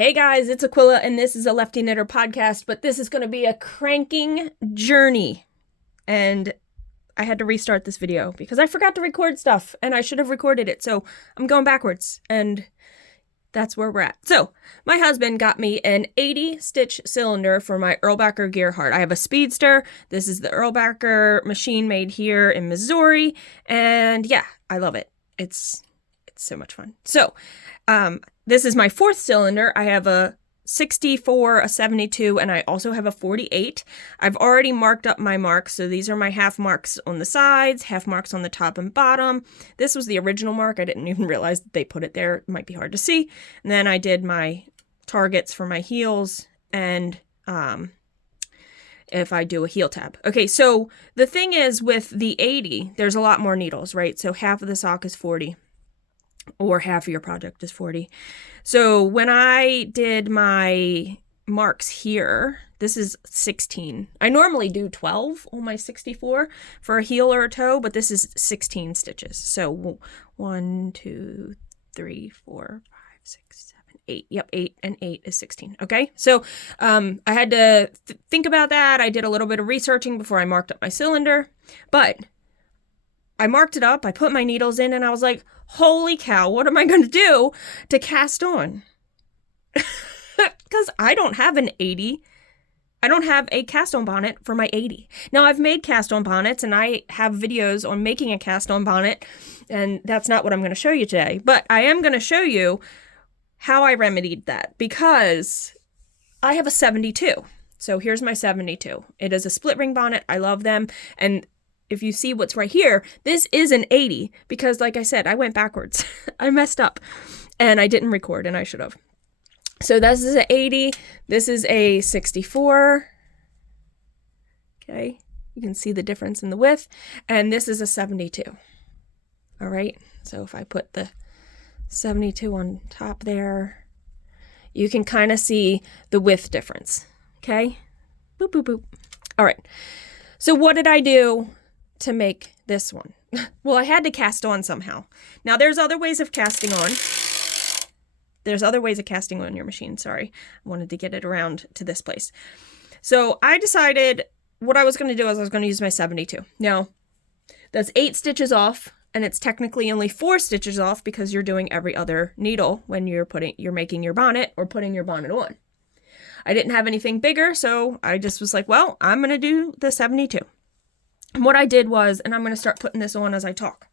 Hey guys, it's Aquila and this is a Lefty Knitter podcast, but this is going to be a cranking journey. And I had to restart this video because I forgot to record stuff and I should have recorded it. So I'm going backwards and that's where we're at. So my husband got me an 80 stitch cylinder for my Erlbacher Gearhart. I have a Speedster. This is the Erlbacher machine made here in Missouri. And yeah, I love it. It's so much fun. So, this is my fourth cylinder. I have a 64, a 72, and I also have a 48. I've already marked up my marks. So these are my half marks on the sides, half marks on the top and bottom. This was the original mark. I didn't even realize that they put it there. It might be hard to see. And then I did my targets for my heels and, if I do a heel tab. Okay, so the thing is with the 80, there's a lot more needles, right? So half of the sock is 40. Or half of your project is 40. So when I did my marks here, this is 16. I normally do 12 on my 64 for a heel or a toe, but this is 16 stitches. So 1, 2, 3, 4, 5, 6, 7, 8. Yep, 8 and 8 is 16. Okay, so I had to think about that. I did a little bit of researching before I marked up my cylinder, but I marked it up, I put my needles in, and I was like, holy cow, what am I going to do to cast on? Because I don't have an 80. I don't have a cast on bonnet for my 80. Now, I've made cast on bonnets, and I have videos on making a cast on bonnet, and that's not what I'm going to show you today. But I am going to show you how I remedied that, because I have a 72. So here's my 72. It is a split ring bonnet. I love them. And if you see what's right here, this is an 80 because, like I said, I went backwards. I messed up and I didn't record, and I should have. So this is an 80. This is a 64. Okay. You can see the difference in the width. And this is a 72. All right. So if I put the 72 on top there, you can kind of see the width difference. Okay. Boop, boop, boop. All right. So what did I do to make this one? Well, I had to cast on somehow. Now, there's other ways of casting on. There's other ways of casting on your machine. Sorry. I wanted to get it around to this place. So I decided what I was going to do is I was going to use my 72. Now, that's 8 stitches off, and it's technically only 4 stitches off because you're doing every other needle when you're making your bonnet or putting your bonnet on. I didn't have anything bigger, so I just was like, well, I'm going to do the 72. And what I did was, and I'm going to start putting this on as I talk.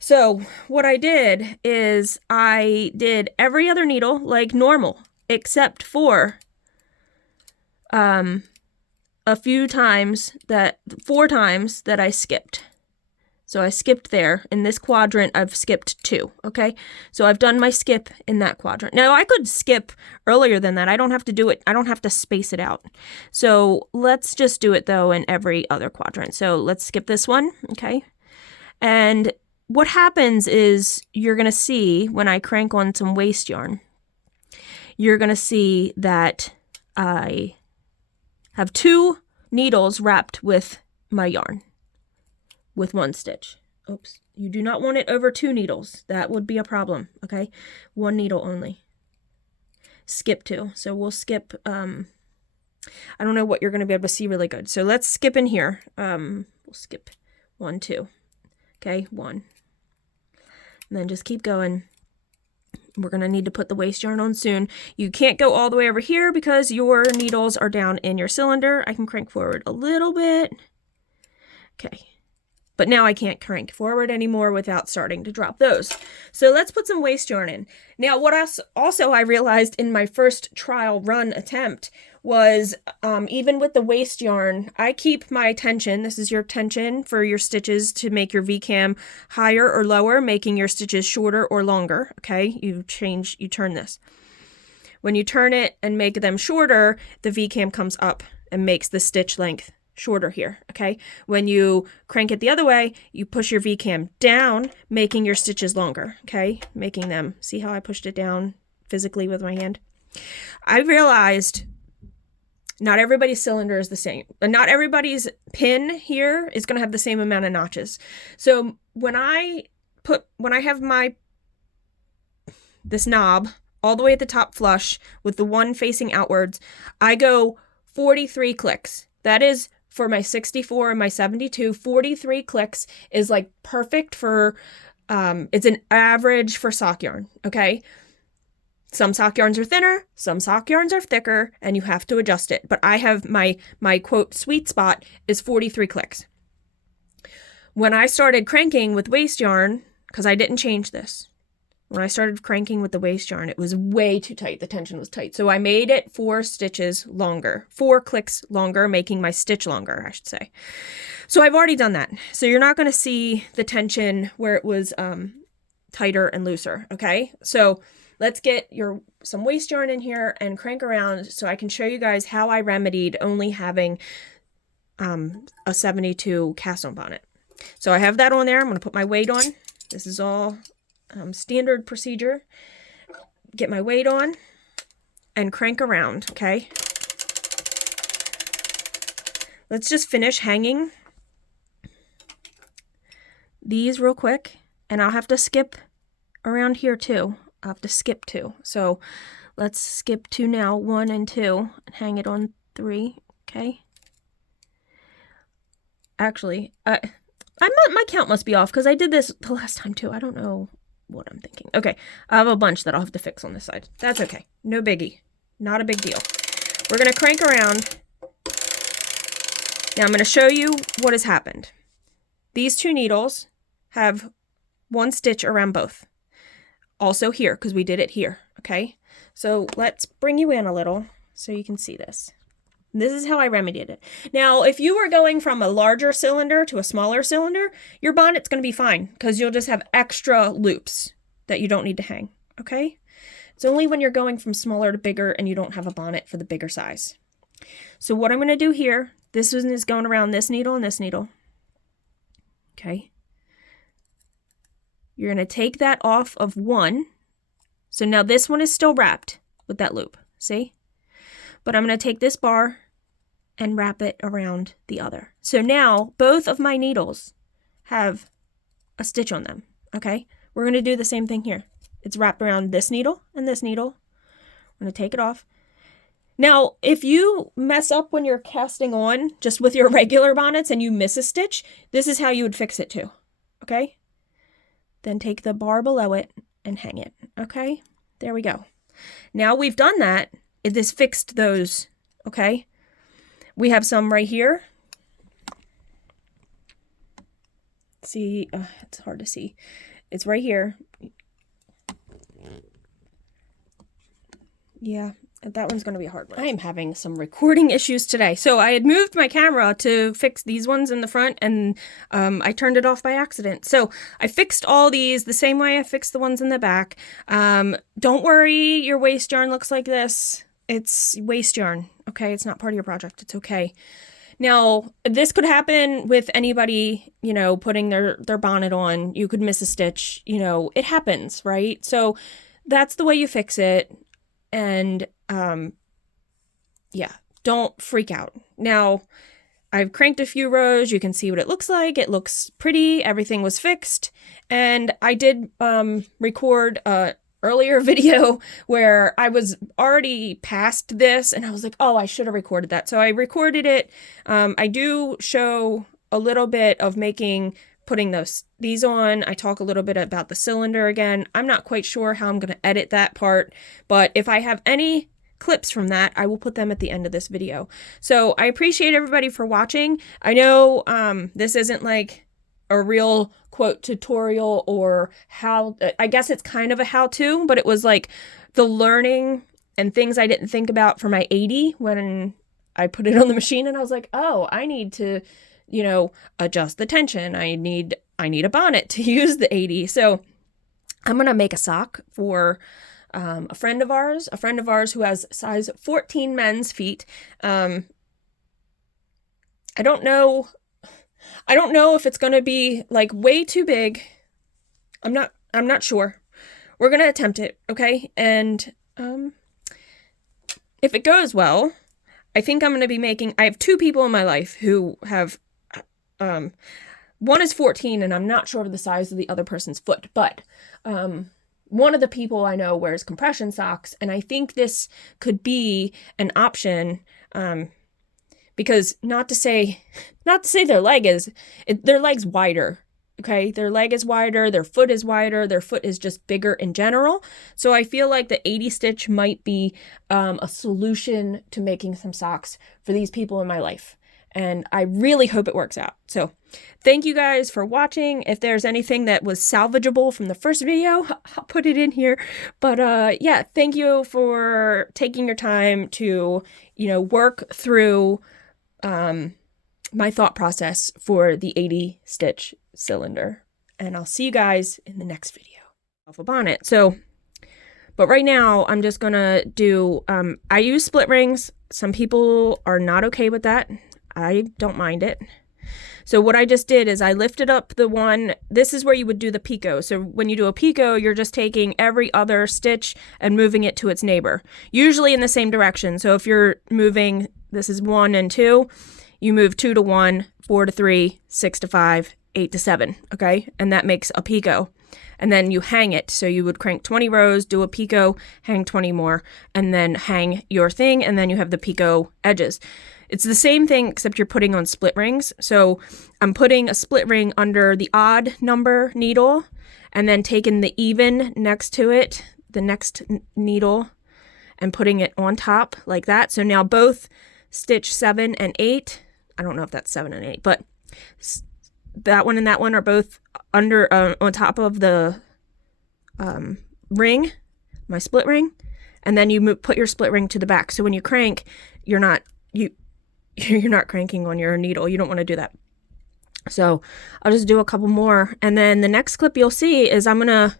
So what I did is I did every other needle like normal, except for a few times 4 times that I skipped. So I skipped there. In this quadrant, I've skipped 2, okay? So I've done my skip in that quadrant. Now, I could skip earlier than that. I don't have to do it. I don't have to space it out. So let's just do it, though, in every other quadrant. So let's skip this one, okay? And what happens is you're going to see when I crank on some waste yarn, you're going to see that I have 2 needles wrapped with my yarn. With 1 stitch. Oops. You do not want it over 2 needles. That would be a problem, okay? 1 needle only. Skip 2. So we'll skip, I don't know what you're going to be able to see really good. So let's skip in here. We'll skip 1, 2. Okay, 1. And then just keep going. We're going to need to put the waste yarn on soon. You can't go all the way over here because your needles are down in your cylinder. I can crank forward a little bit. Okay. But now I can't crank forward anymore without starting to drop those. So let's put some waste yarn in. Now, what also I realized in my first trial run attempt was even with the waste yarn, I keep my tension. This is your tension for your stitches to make your V-cam higher or lower, making your stitches shorter or longer. Okay, you turn this. When you turn it and make them shorter, the V-cam comes up and makes the stitch length shorter here, okay? When you crank it the other way, you push your V-cam down, making your stitches longer, okay? Making them, see how I pushed it down physically with my hand? I realized not everybody's cylinder is the same. Not everybody's pin here is going to have the same amount of notches. So when I have this knob all the way at the top flush with the one facing outwards, I go 43 clicks. That is for my 64 and my 72. 43 clicks is like perfect for, it's an average for sock yarn, okay? Some sock yarns are thinner, some sock yarns are thicker, and you have to adjust it. But I have my quote sweet spot is 43 clicks. When I started cranking with waste yarn, because I didn't change this, when I started cranking with the waste yarn, it was way too tight. The tension was tight. So I made it 4 stitches longer, 4 clicks longer, making my stitch longer, I should say. So I've already done that. So you're not going to see the tension where it was tighter and looser, okay? So let's get some waste yarn in here and crank around so I can show you guys how I remedied only having a 72 cast on bonnet. So I have that on there. I'm going to put my weight on. This is all standard procedure. Get my weight on and crank around, okay? Let's just finish hanging these real quick, and I'll have to skip around here too. I'll have to skip 2. So let's skip 2 now, 1 and 2, and hang it on 3, okay? Actually, my count must be off because I did this the last time too. I don't know what I'm thinking. Okay, I have a bunch that I'll have to fix on this side. That's okay. No biggie. Not a big deal. We're going to crank around. Now I'm going to show you what has happened. These 2 needles have 1 stitch around both. Also here, because we did it here, okay? So let's bring you in a little so you can see this. This is how I remedied it. Now, if you were going from a larger cylinder to a smaller cylinder, your bonnet's going to be fine because you'll just have extra loops that you don't need to hang, okay? It's only when you're going from smaller to bigger and you don't have a bonnet for the bigger size. So what I'm going to do here, this one is going around this needle and this needle, okay? You're going to take that off of one. So now this one is still wrapped with that loop, see? But I'm going to take this bar and wrap it around the other. So now both of my needles have a stitch on them, okay? We're going to do the same thing here. It's wrapped around this needle and this needle. I'm going to take it off. Now, if you mess up when you're casting on just with your regular bonnets and you miss a stitch, this is how you would fix it too, okay? Then take the bar below it and hang it, okay? There we go. Now we've done that. This fixed those, okay? We have some right here. See, it's hard to see. It's right here. Yeah, that one's going to be a hard one. I am having some recording issues today. So I had moved my camera to fix these ones in the front, and I turned it off by accident. So I fixed all these the same way I fixed the ones in the back. Don't worry, your waste yarn looks like this. It's waste yarn, okay? It's not part of your project. It's okay. Now, this could happen with anybody, you know, putting their bonnet on. You could miss a stitch, you know, it happens, right? So that's the way you fix it. And, yeah, don't freak out. Now, I've cranked a few rows. You can see what it looks like. It looks pretty. Everything was fixed. And I did record earlier video where I was already past this and I was like, oh, I should have recorded that. So I recorded it. I do show a little bit of putting these on. I talk a little bit about the cylinder again. I'm not quite sure how I'm going to edit that part, but if I have any clips from that, I will put them at the end of this video. So I appreciate everybody for watching. I know this isn't like a real quote tutorial or how, I guess it's kind of a how-to, but it was like the learning and things I didn't think about for my 80 when I put it on the machine, and I was like, oh, I need to, you know, adjust the tension. I need a bonnet to use the 80. So I'm going to make a sock for a friend of ours who has size 14 men's feet. I don't know if it's going to be like way too big. I'm not sure. We're going to attempt it, okay? And if it goes well, I think I'm going to be I have 2 people in my life who have one is 14 and I'm not sure of the size of the other person's foot, but one of the people I know wears compression socks, and I think this could be an option, because not to say their leg's wider. Okay, their leg is wider, their foot is wider, their foot is just bigger in general. So I feel like the 80 stitch might be a solution to making some socks for these people in my life. And I really hope it works out. So thank you guys for watching. If there's anything that was salvageable from the first video, I'll put it in here. But yeah, thank you for taking your time to, work through my thought process for the 80 stitch cylinder. And I'll see you guys in the next video of a bonnet. But right now I'm just gonna do, I use split rings. Some people are not okay with that. I don't mind it. So what I just did is I lifted up the one, this is where you would do the picot. So when you do a picot, you're just taking every other stitch and moving it to its neighbor, usually in the same direction. So if you're moving, this is 1 and 2, you move 2 to 1, 4 to 3, 6 to 5, 8 to 7, okay? And that makes a picot. And then you hang it. So you would crank 20 rows, do a picot, hang 20 more, and then hang your thing, and then you have the picot edges. It's the same thing, except you're putting on split rings. So I'm putting a split ring under the odd number needle, and then taking the even next to it, the next needle, and putting it on top like that. So now both stitch 7 and 8, I don't know if that's 7 and 8, but that one and that one are both under on top of the ring, my split ring, and then you put your split ring to the back. So when you crank, you're not cranking on your needle. You don't want to do that. So I'll just do a couple more, and then the next clip you'll see is I'm gonna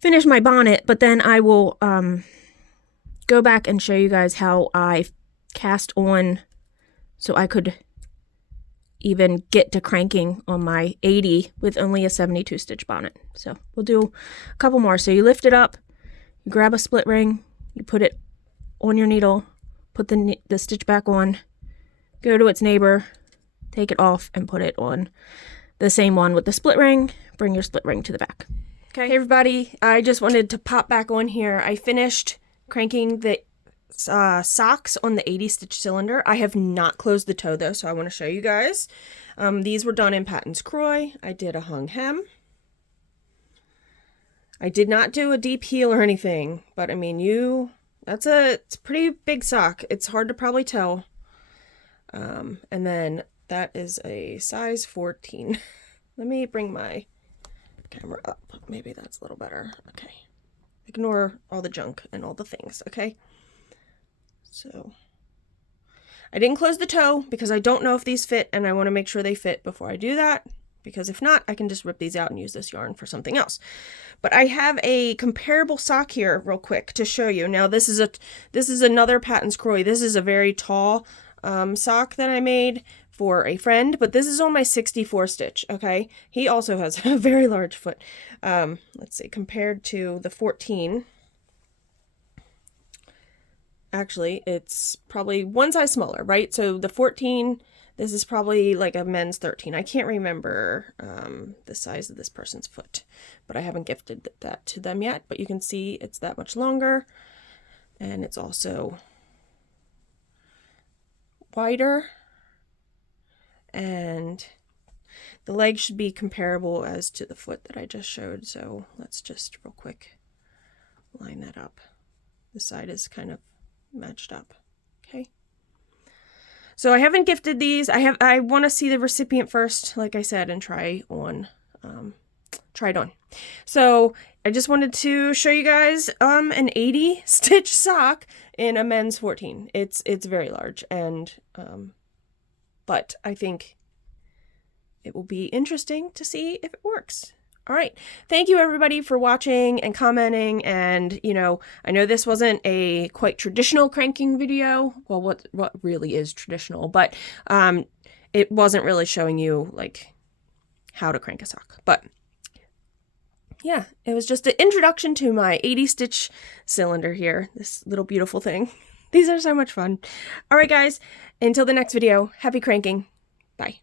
finish my bonnet, but then I will go back and show you guys how I cast on so I could even get to cranking on my 80 with only a 72 stitch bonnet. So we'll do a couple more. So you lift it up, you grab a split ring, you put it on your needle, put the stitch back on, go to its neighbor, take it off, and put it on the same one with the split ring. Bring your split ring to the back. Okay, hey everybody, I just wanted to pop back on here. I finished cranking the socks on the 80 stitch cylinder. I have not closed the toe though, so I want to show you guys. These were done in Patons Kroy. I did a hung hem. I did not do a deep heel or anything, but I mean, it's a pretty big sock. It's hard to probably tell. And then that is a size 14. Let me bring my camera up. Maybe that's a little better. Okay. Ignore all the junk and all the things, okay? So I didn't close the toe because I don't know if these fit, and I want to make sure they fit before I do that, because if not, I can just rip these out and use this yarn for something else. But I have a comparable sock here real quick to show you. Now this is another Patons Kroy. This is a very tall sock that I made for a friend, but this is on my 64 stitch, okay? He also has a very large foot. Let's see, compared to the 14, actually, it's probably one size smaller, right? So the 14, this is probably like a men's 13. I can't remember the size of this person's foot, but I haven't gifted that to them yet. But you can see it's that much longer, and it's also wider, and the leg should be comparable as to the foot that I just showed. So let's just real quick line that up. The side is kind of matched up. Okay. So I haven't gifted these. I want to see the recipient first, like I said, and try it on. So I just wanted to show you guys an 80 stitch sock in a men's 14. It's very large, and but I think it will be interesting to see if it works. All right. Thank you everybody for watching and commenting. And, I know this wasn't a quite traditional cranking video. Well, what really is traditional, but it wasn't really showing you like how to crank a sock. But yeah, it was just an introduction to my 80 stitch cylinder here. This little beautiful thing. These are so much fun. All right, guys, until the next video, happy cranking. Bye.